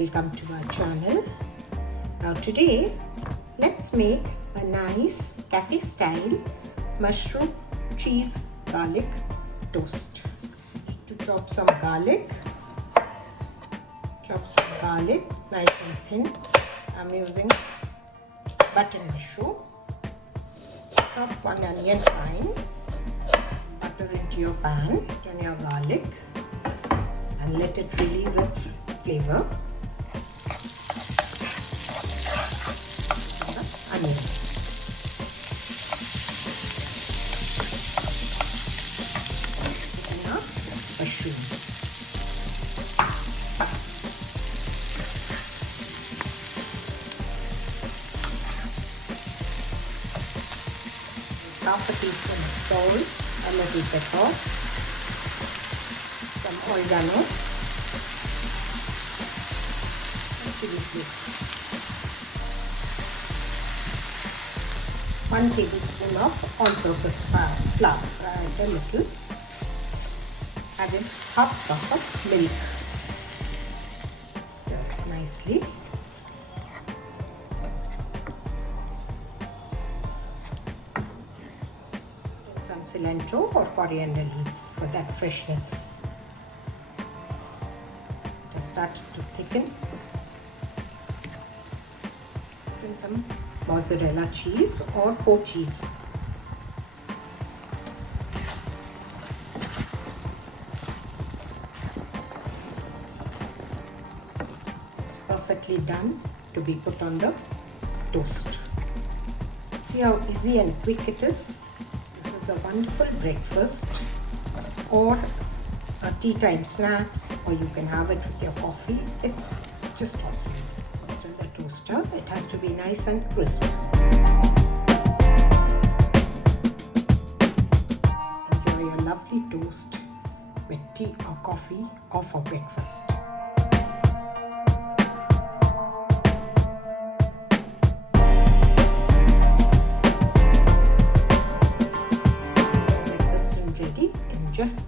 welcome to our channel. Now today let's make a nice cafe style mushroom cheese garlic toast. To chop some garlic nice and thin. I'm using button mushroom. Chop one onion fine, butter into your pan, turn your garlic and let it release its flavor. Onion. And now mushroom. Half a teaspoon of salt, a little pepper, some oregano, and chili flakes. 1 tablespoon of all-purpose flour, add a little, added half cup of milk. Stir it nicely. Some cilantro or coriander leaves for that freshness. It has started to thicken. Then some mozzarella cheese or faux cheese. It's perfectly done to be put on the toast. See how easy and quick it is. This is a wonderful breakfast or a tea time snacks, or you can have it with your coffee. It's just awesome. The toaster, it has to be nice and crisp. Enjoy a lovely toast with tea or coffee or for breakfast. Breakfast is ready in just